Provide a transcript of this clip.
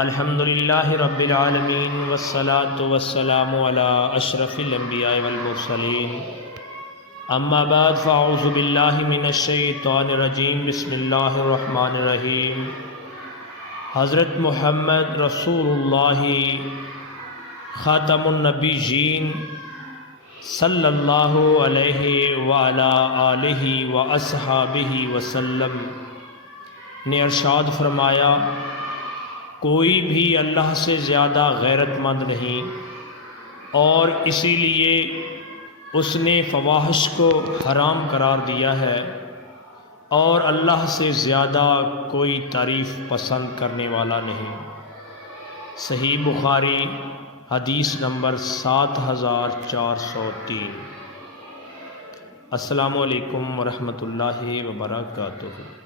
الحمدللہ رب العالمین والصلاة والسلام علی اشرف الانبیاء والمرسلین اما بعد فاعوذ باللہ من الشیطان الرجیم بسم اللہ الرحمن الرحیم۔ حضرت محمد رسول اللہ خاتم النبیین صلی اللہ علیہ وعلی آلہ واصحابہ وسلم نے ارشاد فرمایا، کوئی بھی اللہ سے زیادہ غیرت مند نہیں، اور اسی لیے اس نے فواحش کو حرام قرار دیا ہے، اور اللہ سے زیادہ کوئی تعریف پسند کرنے والا نہیں۔ صحیح بخاری حدیث نمبر 7403۔ السلام علیکم ورحمۃ اللہ وبرکاتہ۔